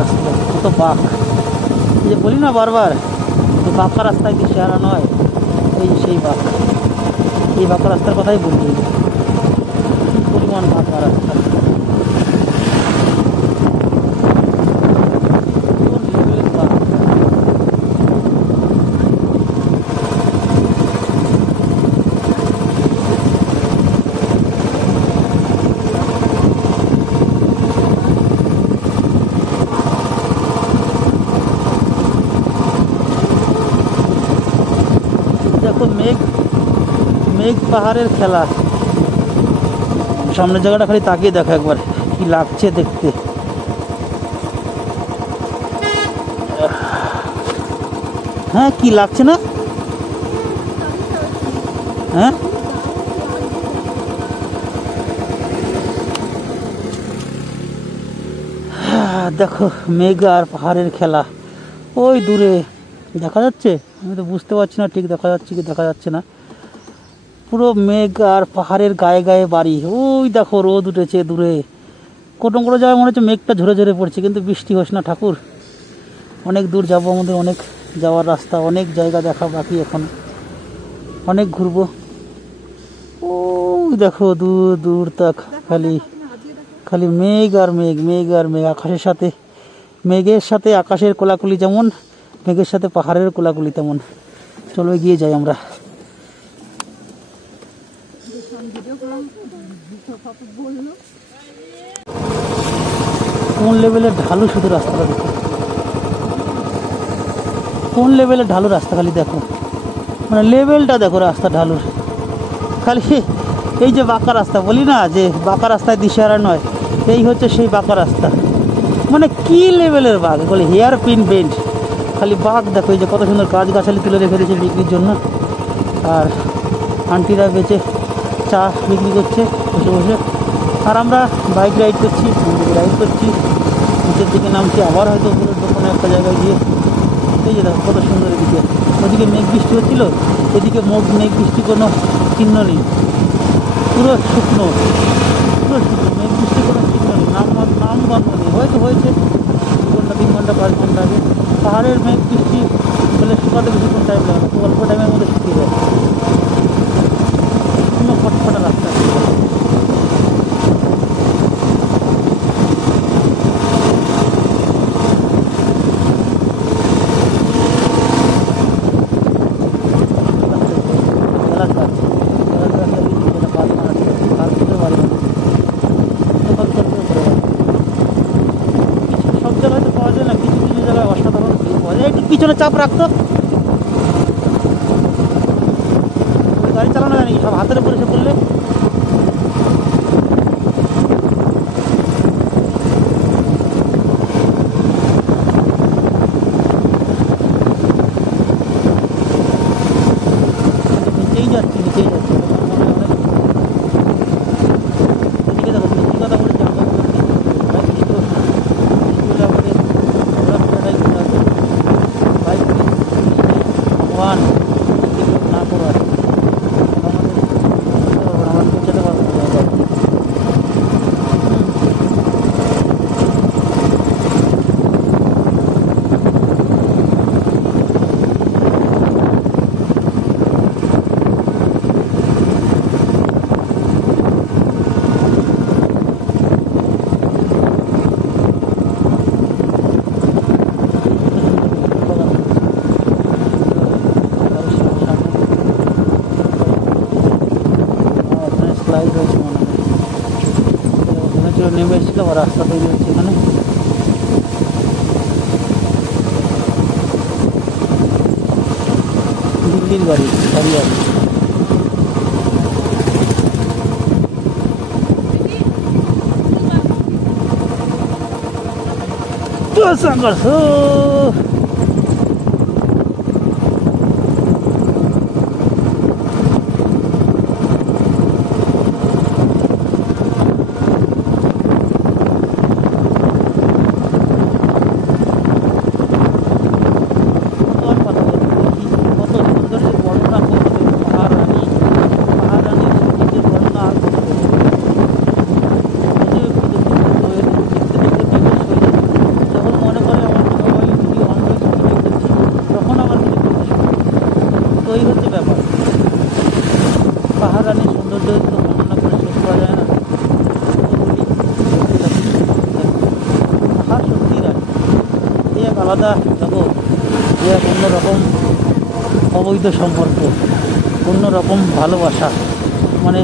রাস্তা, কত বাঁক। এই যে বলি না বারবার, যে বাঁকা রাস্তায় দিশেহারা নয়, এই সেই বাঁক। এই বাঁকা রাস্তার কথাই বলছি, কি পরিমাণ বাঁকা রাস্তা। দেখো মেঘ, মেঘ পাহাড়ের খেলা। সামনের জায়গাটা খালি তাকিয়ে দেখো একবার, কি লাগছে দেখতে। হ্যাঁ, কি লাগছে না? হ্যাঁ, দেখো মেঘ আর পাহাড়ের খেলা। ওই দূরে দেখা যাচ্ছে, আমি তো বুঝতে পারছি না ঠিক দেখা যাচ্ছে কি দেখা যাচ্ছে না। পুরো মেঘ আর পাহাড়ের গায়ে গায়ে বাড়ি। ওই দেখো রোদ উঠেছে দূরে, কোনো কোনো জায়গায় মনে হচ্ছে মেঘটা ঝরে ঝরে পড়ছে, কিন্তু বৃষ্টি হোস না ঠাকুর। অনেক দূর যাবো, আমাদের অনেক যাওয়ার রাস্তা, অনেক জায়গা দেখা বাকি এখন, অনেক ঘুরবো। ওই দেখো দূর দূর তক খালি খালি মেঘ আর মেঘ, মেঘ আর মেঘ। আকাশের সাথে মেঘের সাথে আকাশের কোলাকুলি যেমন, মেঘের সাথে পাহাড়ের কোলাকুলি তেমন। চলো এগিয়ে যাই আমরা। কোন লেভেলের ঢালু শুধু রাস্তাটা দেখো, কোন লেভেলের ঢালু রাস্তা খালি দেখো, মানে লেভেলটা দেখো রাস্তা ঢালুর। খালি এই যে বাঁকা রাস্তা বলি না, যে বাঁকা রাস্তায় দিশেহারা নয়, এই হচ্ছে সেই বাঁকা রাস্তা। মানে কি লেভেলের বাঘ, বলে হেয়ার পিন বেঞ্চ, খালি বাঘ দেখো। এই যে কত সুন্দর গাছগাছালি তুলে রেখে দিয়েছে বিক্রির জন্য, আর আন্টিরা বেচে চা বিক্রি করছে বসে বসে, আর আমরা বাইক রাইড করছি, রাইড করছি, নিচের দিকে নামছি, আবার হয়তো কোনো একটা জায়গায় গিয়ে। এই যে দেখো কত সুন্দর এদিকে, ওদিকে মেঘ বৃষ্টি হচ্ছিল, এদিকে মেঘ বৃষ্টি কোনো চিহ্ন নেই, পুরো শুকনো, পুরো শুকনো, মেঘ বৃষ্টি কোনো চিহ্ন নেই, নাম গন্ধ নেই। হয়তো হয়েছে 2 ঘন্টা 3 ঘন্টা 5 ঘন্টা আগে। পাহাড়ের মেঘ বৃষ্টি হলে শুকাতে বেশিক্ষণ টাইম লাগে না, খুব অল্প টাইমের মধ্যে শুকিয়ে যায়। কোনো ফটফটা রাস্তা। পিছনে চাপ রাখতো, গাড়ি চালানো জানি সব হাতের উপরে এসে পড়লে। নিচেই যাচ্ছি, নিচেই যাচ্ছি। এদিকে দেখো সত্যি কথা বলেছি, ভগবান না করো আর আমার পৌঁছাতে পারবো না। নেমে এসেছিল, রাস্তা তৈরি হচ্ছে এখানে। দিল্লির গাড়ি দাঁড়িয়ে আছে। সংঘর্ষ আলাদা জগৎ, যে এক অন্যরকম অবৈধ সম্পর্ক, অন্যরকম ভালোবাসা। মানে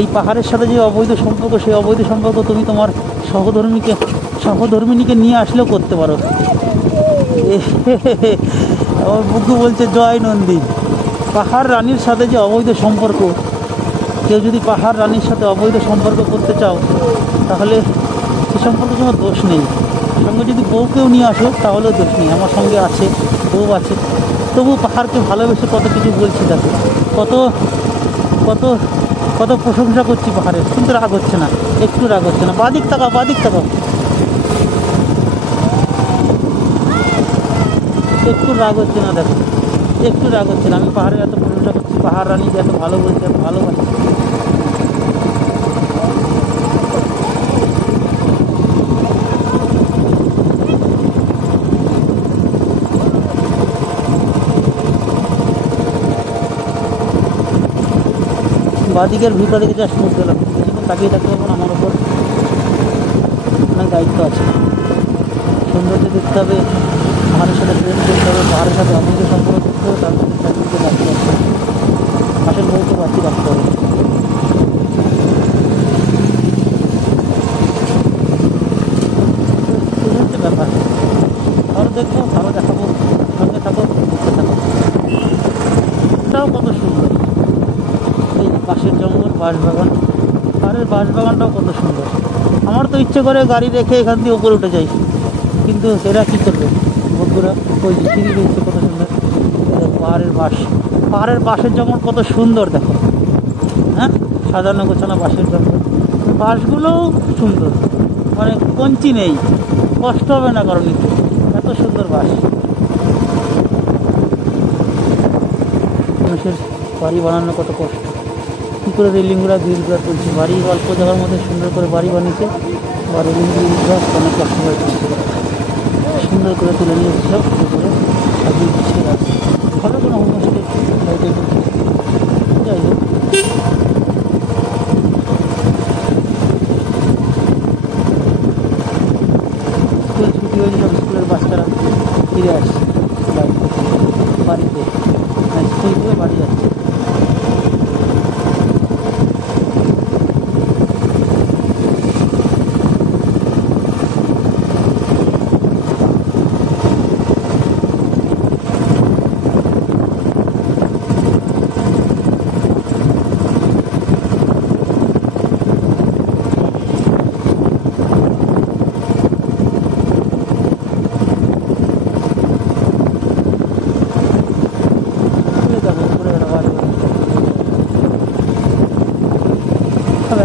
এই পাহাড়ের সাথে যে অবৈধ সম্পর্ক, সেই অবৈধ সম্পর্ক তুমি তোমার সহধর্মিনীকে নিয়ে আসলেও করতে পারো। আমার বুকু বলছে জয় নন্দী। পাহাড় রানীর সাথে যে অবৈধ সম্পর্ক, কেউ যদি পাহাড় রানীর সাথে অবৈধ সম্পর্ক করতে চাও, তাহলে সে সম্পর্কে কোনো দোষ নেই। সঙ্গে যদি বউকেও নিয়ে আসো তাহলেও দোষ নেই। আমার সঙ্গে আছে, বউ আছে, তবু পাহাড়কে ভালোবেসে কত কিছু বলছি, তাকে কত কত কত প্রশংসা করছি পাহাড়ের, কিন্তু রাগ হচ্ছে না, একটু রাগ হচ্ছে না। বাদিক তাকাও, বাদিক তাকাও, একটু রাগ হচ্ছে না, দেখো একটু রাগ হচ্ছে না। আমি পাহাড়ের এত প্রশংসা করছি, পাহাড় রানীকে এত ভালো বলছি, এত ভালোবাসি। বাদিকের ভিতরে দিকে যা সমুদ্র লাগছে, কিছুক্ষণ তাকিয়ে থাকতে পারবো না। আমার ওপর অনেক দায়িত্ব আছে, সৌন্দর্য দেখতে হবে, পাহাড়ের সাথে প্রেম করতে হবে, পাহাড়ের সাথে অবৈধ সম্পর্ক করতে হবে, তার সাথে চাকরিকে বাঁচিয়ে রাখতে হবে, আসল বউকে বাঁচিয়ে রাখতে হবে। এই হচ্ছে ব্যাপার। আরও দেখবো, আরও দেখাবো, সঙ্গে থাকো, দেখতে থাকো। এটাও কত সুন্দর, এই পাশের জঙ্গল, বাঁশবাগান, পাহাড়ের বাঁশবাগানটাও কত সুন্দর। আমার তো ইচ্ছে করে গাড়ি রেখে এখান দিয়ে উপরে উঠে যাই, কিন্তু এরা কী করবে বন্ধুরা? ওই যে সিঁড়ি রয়েছে কত সুন্দর, পাহাড়ের বাঁশের জঙ্গল কত সুন্দর দেখো। হ্যাঁ, সাজানো গোছানো বাঁশের জঙ্গল, বাঁশগুলোও সুন্দর, মানে কঞ্চি নেই, কষ্ট হবে না কারণ এত সুন্দর বাঁশ। মানুষের বাড়ি বানানো কত কষ্ট, কী করে রেলিংগুলা গ্রিলগুলা তুলছে, বাড়ি অল্প জায়গার মধ্যে সুন্দর করে বাড়ি বানিয়েছে, বা রেলিং গ্রিলগুলো অনেক কষ্ট করে তুলছে, সুন্দর করে তুলে নিয়ে সব করে সাজিয়ে দিচ্ছে। ভালো কোনো হোমস্টে যাই হোক, স্কুল ছুটি হয়েছে, সব স্কুলের বাচ্চারা ফিরে আসছে বাড়িতে, স্কুল থেকে বাড়ি যাচ্ছে।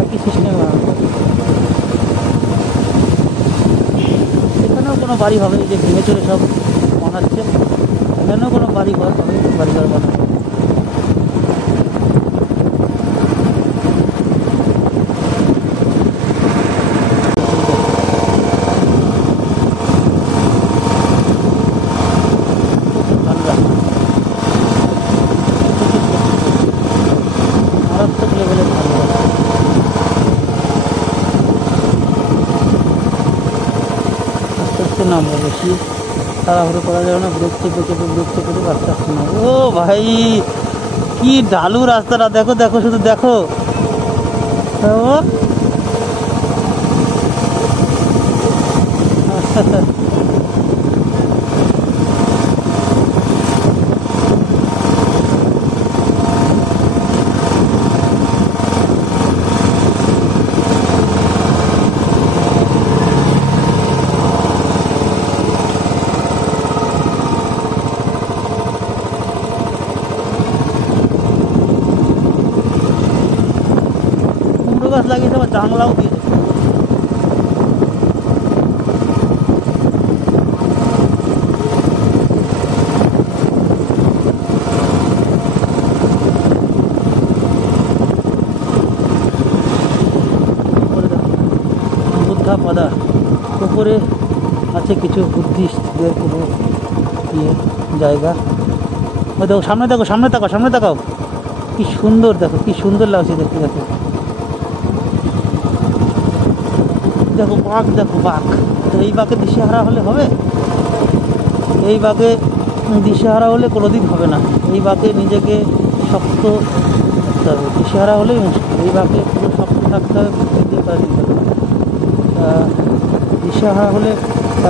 একই সিস্টেমে বানানো, এখানেও কোনো বাড়ি হবে, এই যে ভেঙে চলে সব বানাচ্ছে, এখানেও কোনো বাড়ি ঘর হবে, বাড়িঘর বানাবে। মারাত্মক লেভেলের ভালো লাগে। আস্তে আস্তে নামবো, বেশি তাড়াহুড়ো করা যাবে না, ব্রেক চেপে আস্তে আস্তে নামবো। ও ভাই, কি ঢালু রাস্তাটা, দেখো দেখো, শুধু দেখো। কুমড়ো গাছ লাগিয়েছে, আবার জানলাও দিয়েছে। বুদ্ধা পাদা উপরে আছে কিছু বুদ্ধিস্টদের কোনো ইয়ে জায়গা। ওই দেখো, সামনে দেখো, সামনে তাকাও, সামনে তাকাও, কি সুন্দর দেখো, কি সুন্দর লাগছে দেখতে। দেখো দেখো বাঘ, দেখো বাঘ, তো এই বাঘের দিশেহারা হলে হবে? এই বাঘে দিশেহারা হলে কোনোদিন হবে না। এই বাঘে নিজেকে শক্ত থাকতে হবে, দিশেহারা হলেই মুশকিল। এই বাঘে পুরো শক্ত থাকতে হবে, বুদ্ধি দিয়ে কাজ দিতে হবে। দিশেহারা হলে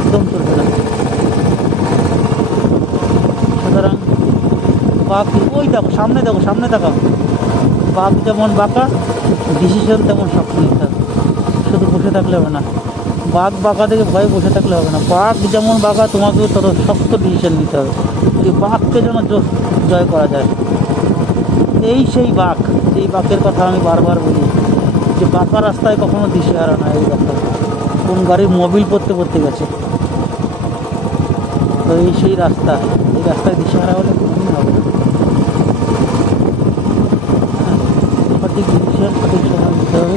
একদম চলবে না। সুতরাং বাঘ, ওই দেখো সামনে, দেখো সামনে তাকাও। বাঘ যেমন বাঁকা, ডিসিশন তেমন শক্ত নিতে হবে। শুধু বসে থাকলে হবে না, বাঘ বাঁকা দেখে ভয়ে বসে থাকলে হবে না। বাঘ যেমন বাঁকা, তোমাকেও তত শক্ত ডিসিশন নিতে হবে যে বাঘকে যেন জয় করা যায়। এই সেই বাঘ, যেই বাঘের কথা আমি বারবার বলি যে বাঁকা রাস্তায় কখনো দিশেহারা না। এই কথা কোন গাড়ির মোবিল পড়তে পড়তে গেছে। তো এই সেই রাস্তা, এই রাস্তায় দিশেহারা হলে কোনোদিন হবে না। সঠিক ডিসিশন সঠিক সময় নিতে হবে।